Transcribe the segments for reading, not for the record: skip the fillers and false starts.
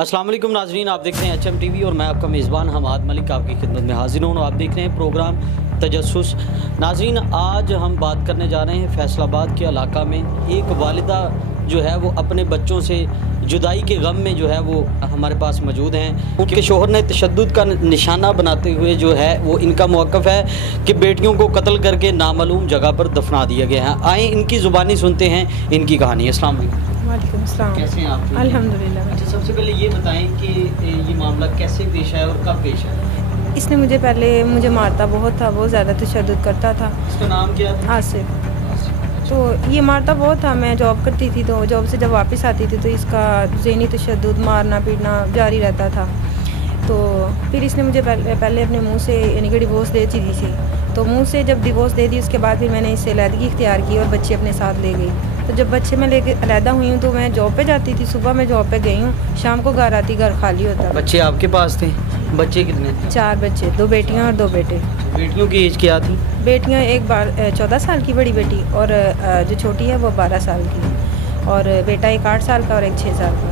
अस्सलाम वालेकुम नाजरीन, आप देख रहे हैं HM TV और मैं आपका मेज़बान हमाद मलिक आपकी खिदमत में हाजिर हूँ। आप देख रहे हैं प्रोग्राम तजस्सुस। नाजरीन, आज हम बात करने जा रहे हैं फैसलाबाद के इलाका में एक वालिदा जो है वो अपने बच्चों से जुदाई के गम में जो है वो हमारे पास मौजूद हैं। उनके शोहर ने तशद्दुद का निशाना बनाते हुए जो है वो इनका मौक़िफ़ है कि बेटियों को कत्ल करके नामालूम जगह पर दफना दिया गया है। आए इनकी ज़ुबानी सुनते हैं इनकी कहानी। अस्सलाम वालेकुम। अस्सलाम। कैसे हैं आप? अल्हम्दुलिल्लाह। अच्छा, सबसे पहले ये बताएं कि ये मामला कैसे पेश आया और कब पेश आया? इसने मुझे मारता बहुत था, बहुत ज़्यादा तशद्दुद करता था। इसका नाम क्या था? आसिफ। तो ये मारता बहुत था। मैं जॉब करती थी तो जॉब से जब वापस आती थी तो इसका ज़हनी तशद्दुद, मारना पीटना जारी रहता था। तो फिर इसने मुझे पहले अपने मुंह से यानी कि डिवोर्स दे दी थी। तो मुंह से जब डिवोर्स दे दी उसके बाद फिर मैंने इससे अलहदगी इख्तियार की और बच्चे अपने साथ ले गई। तो जब बच्चे मैं लेके अलहदा हुई हूँ तो मैं जॉब पे जाती थी। सुबह मैं जॉब पे गई हूँ, शाम को घर आती, घर खाली होता। बच्चे आपके पास थे? बच्चे कितने थे? 4 बच्चे, 2 बेटियाँ और 2 बेटे। बेटियों की एज क्या थी? बेटियाँ एक 14 साल की बड़ी बेटी और जो छोटी है वो 12 साल की, और बेटा एक 8 साल का और एक 6 साल का।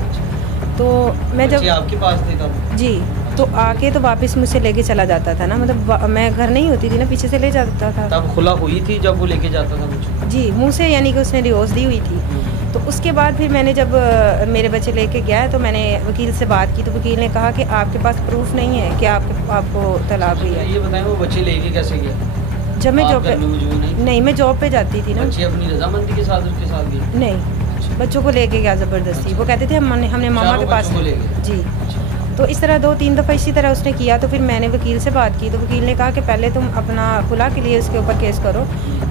तो मैं जब आपके पास थे तब? जी, तो आके तो वापस मुझसे लेके चला जाता था ना, मतलब मैं घर नहीं होती थी ना, पीछे से ले जाता था। तब खुला हुई थी जब वो लेके जाता था मुझे? जी, मुंह से, यानी कि उसने डिवोर्स दी हुई थी। तो उसके बाद फिर मैंने जब मेरे बच्चे लेके गया तो मैंने वकील से बात की तो वकील ने कहा कि आपके पास प्रूफ नहीं है कि आपको तलाक हुई है। ये बताएं वो बच्चे लेके कैसे गया? जब मैं जॉब पे नहीं, मैं जॉब पे जाती थी ना। बच्चे अपनी रजामंदी के साथ उसके साथ गए? नहीं, बच्चों को लेके गया ज़बरदस्ती। वो कहते थे हमने मामा के पास जी। तो इस तरह 2-3 दफ़ा इसी तरह उसने किया। तो फिर मैंने वकील से बात की तो वकील ने कहा कि पहले तुम अपना खुला के लिए उसके ऊपर केस करो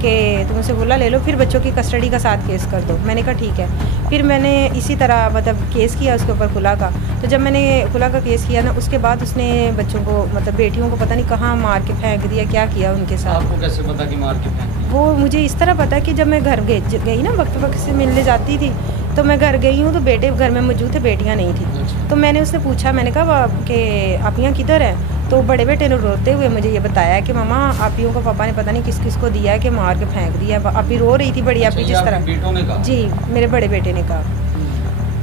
कि तुम उसे खुला ले लो, फिर बच्चों की कस्टडी का साथ केस कर दो। मैंने कहा ठीक है। फिर मैंने इसी तरह मतलब केस किया उसके ऊपर खुला का। तो जब मैंने खुला का केस किया ना, उसके बाद उसने बच्चों को, मतलब बेटियों को पता नहीं कहाँ मार के फेंक दिया, क्या किया उनके साथ। आपको कैसे पता कि मार के फेंक दिया? वो मुझे इस तरह पता कि जब मैं घर गई ना, वक्त से मिलने जाती थी, तो मैं घर गई हूँ तो बेटे घर में मौजूद थे, बेटियाँ नहीं थी। तो मैंने उससे पूछा, मैंने कहा कि आप यहाँ किधर हैं? तो बड़े बेटे ने रोते हुए मुझे ये बताया कि मामा आपियों को पापा ने पता नहीं किस किस को दिया है कि मार के फेंक दिया। आपी रो रही थी, बड़ी आपी जिस तरह। बेटों ने कहा? जी, मेरे बड़े बेटे ने कहा।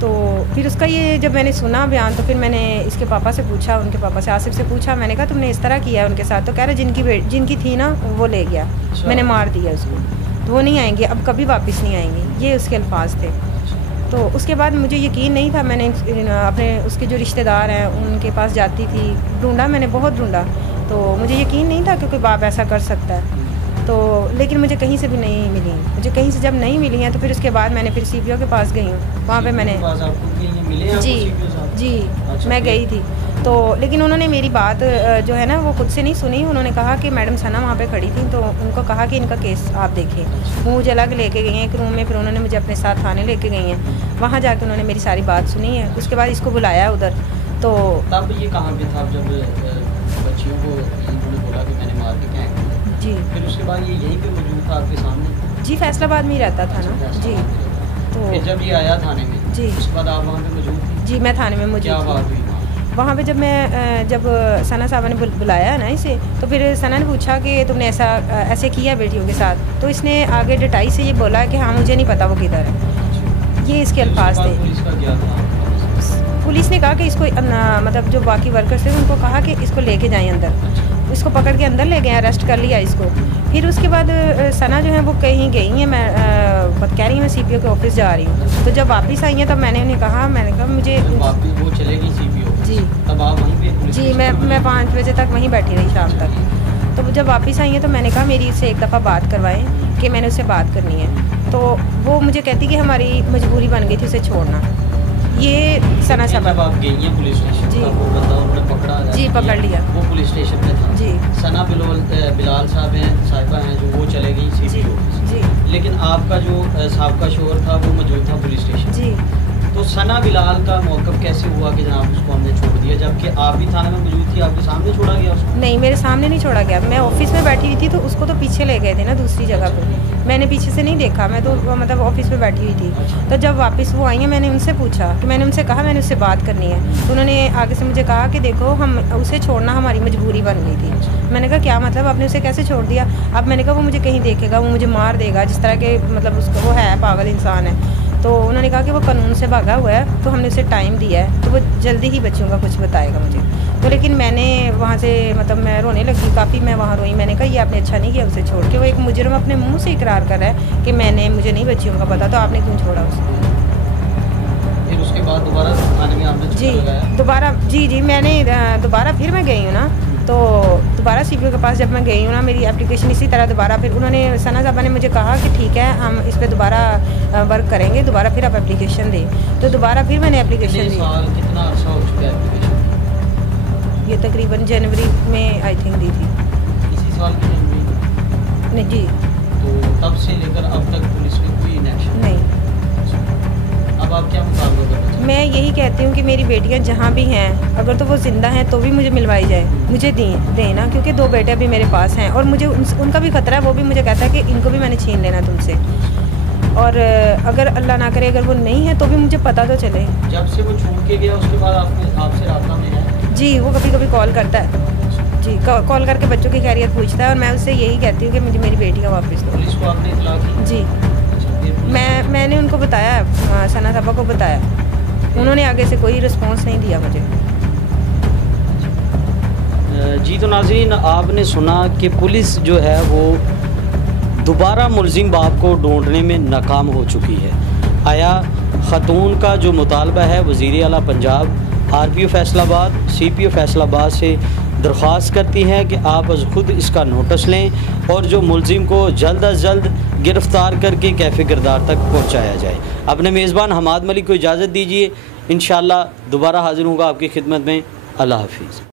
तो फिर उसका ये जब मैंने सुना बयान तो फिर मैंने इसके पापा से पूछा, उनके पापा से, आसिफ से पूछा। मैंने कहा तुमने इस तरह किया है उनके साथ? तो कह रहे जिनकी थी ना वो ले गया, मैंने मार दिया उसको, तो वो नहीं आएंगे, अब कभी वापस नहीं आएंगे, ये उसके अल्फाज थे। तो उसके बाद मुझे यकीन नहीं था। मैंने अपने उसके जो रिश्तेदार हैं उनके पास जाती थी, ढूंढा, मैंने बहुत ढूंढा, तो मुझे यकीन नहीं था कि कोई बाप ऐसा कर सकता है। तो लेकिन मुझे कहीं से भी नहीं मिली। मुझे कहीं से जब नहीं मिली हैं तो फिर उसके बाद मैंने फिर CPO के पास गई हूँ। वहाँ पे मैंने जी मैं गई थी। तो लेकिन उन्होंने मेरी बात जो है ना वो खुद से नहीं सुनी। उन्होंने कहा कि मैडम सना वहाँ पे खड़ी थी, तो उनको कहा कि इनका केस आप देखें। वो मुझे अलग लेके गई हैं एक रूम में, फिर उन्होंने मुझे अपने साथ थाने लेके गई हैं। वहाँ जाके उन्होंने मेरी सारी बात सुनी है। उसके बाद इसको बुलाया उधर। तो तब ये कहाँ पे था जब बच्चियों को इन्होंने बोला कि मैंने मार के फेंक दिया? जी। फिर उसके बाद ये यहीं पे मौजूद था आपके सामने? जी, फैसलाबाद में ही रहता था ना जी। तो फिर जब ये आया थाने में जी, उसके बाद आप वहाँ पे मौजूद थी? जी, मैं थाने में मौजूद। क्या बात हुई वहाँ पे? जब सना साहबा ने बुलाया ना इसे, तो फिर सना ने पूछा कि तुमने ऐसे किया बेटियों के साथ? तो इसने आगे डटाई से ये बोला कि हाँ मुझे नहीं पता वो किधर है। ये इसके अल्फाज थे। पुलिस का क्या था? पुलिस ने कहा कि इसको मतलब जो बाकी वर्कर्स थे उनको कहा कि इसको लेके जाएं अंदर। इसको पकड़ के अंदर ले गए, अरेस्ट कर लिया इसको। फिर उसके बाद सना जो है वो कहीं गई हैं, मैं कह रही हूँ मैं CPO के ऑफिस जा रही हूँ। तो जब वापस आई हैं तब मैंने उन्हें कहा, मुझे वो चलेगी CPO जी, तब आप वहीं पे? जी, मैं 5 बजे तक वहीं बैठी रही शाम तक। तो जब वापस आई हैं तो मैंने कहा मेरी इससे एक दफ़ा बात करवाएं कि मैंने उससे बात करनी है। तो वो मुझे कहती कि हमारी मजबूरी बन गई थी उसे छोड़ना। ये सना साहब आप गई हैं पुलिस स्टेशन? जी, वो बंदा उन्होंने पकड़ा? जी, पकड़ लिया। वो पुलिस स्टेशन में था जी। सना बिलाल साहब हैं, साहिबा हैं, जो वो चले गई CPO जी। लेकिन आपका जो साहब का शोहर था वो मौजूद था पुलिस स्टेशन जी। तो सना बिलाल का मौक़िफ़ कैसे हुआ कि जनाब उसको हमने छोड़ दिया, जबकि आप भी थाने में मौजूद थी? आपके सामने छोड़ा गया उसको? नहीं, मेरे सामने नहीं छोड़ा गया। मैं ऑफिस में बैठी हुई थी तो उसको तो पीछे ले गए थे ना दूसरी जगह पे। मैंने पीछे से नहीं देखा, मैं तो मतलब ऑफिस में बैठी हुई थी। तो जब वापस वो आई हैं मैंने उनसे पूछा कि मैंने उनसे कहा मैंने उससे बात करनी है। तो उन्होंने आगे से मुझे कहा कि देखो हम उसे छोड़ना हमारी मजबूरी बन गई थी। मैंने कहा क्या मतलब, आपने उसे कैसे छोड़ दिया? अब मैंने कहा वो मुझे कहीं देखेगा, वो मुझे मार देगा, जिस तरह के मतलब उसको वो है पागल इंसान है। तो उन्होंने कहा कि वो कानून से भागा हुआ है, तो हमने उसे टाइम दिया है, तो वो जल्दी ही बच्चियों का कुछ बताएगा मुझे। तो लेकिन मैंने वहाँ से मतलब मैं रोने लगी काफ़ी, मैं वहाँ रोई। मैंने कहा ये आपने अच्छा नहीं किया उसे छोड़ के, वो एक मुजरिम अपने मुंह से इकरार कर रहा है कि मुझे नहीं बच्चियों का पता, तो आपने क्यों छोड़ा उसे। फिर उसके बाद दोबारा थाने में आपने जी चक्कर लगाया? दोबारा जी मैंने दोबारा फिर मैं गई हूँ ना, तो दोबारा CPO के पास जब मैं गई हूँ ना, मेरी एप्लीकेशन इसी तरह दोबारा फिर उन्होंने सना साहबा ने मुझे कहा कि ठीक है हम इस पर दोबारा वर्क करेंगे, दोबारा फिर आप एप्लीकेशन दें। तो दोबारा फिर मैंने एप्लीकेशन दी। कितना अर्सा हो चुका है एप्लीकेशन? ये तकरीबन जनवरी में आई थिंक दी थी। इसी साल की जनवरी में? नहीं जी तो तब से लेकर अब तक पुलिस ने कोई इनेक्शन? नहीं। अब आप क्या मुतालबा करना चाहते हैं? मैं यही कहती हूँ कि मेरी बेटियाँ जहाँ भी हैं, अगर तो वो ज़िंदा हैं तो भी मुझे मिलवाई जाए, मुझे दें ना, क्योंकि 2 बेटे अभी मेरे पास हैं और मुझे उनका भी ख़तरा है। वो भी मुझे कहता है कि इनको भी मैंने छीन लेना तुमसे, और अगर अल्लाह ना करे अगर वो नहीं है तो भी मुझे पता तो चले। जब से वो छूट के गया उसके बाद आपसे रब्ता में है? जी वो कभी कभी कॉल करता है जी, कॉल करके बच्चों की खैरियत पूछता है, और मैं उससे यही कहती हूँ कि मुझे मेरी बेटियाँ वापस दो। पुलिस को आपने इत्तला की? जी मैंने उनको बताया, सना साहबा को बताया, उन्होंने आगे से कोई रिस्पांस नहीं दिया मुझे। जी तो नाज़रीन, आपने सुना कि पुलिस जो है वो दोबारा मुलजिम बाप को ढूंढने में नाकाम हो चुकी है। आया ख़तून का जो मुतालबा है वज़ीर आला पंजाब RPO फैसलाबाद CPO फैसलाबाद से दरख्वास्त करती है कि आप ख़ुद इसका नोटिस लें और जो मुलजिम को जल्द अज जल्द गिरफ़्तार करके कैफ़े किरदार तक पहुँचाया जाए। अपने मेज़बान हमाद मलिक को इजाज़त दीजिए, इंशाअल्लाह दोबारा हाज़िर होगा आपकी खिदमत में। अल्लाह हाफ़िज़।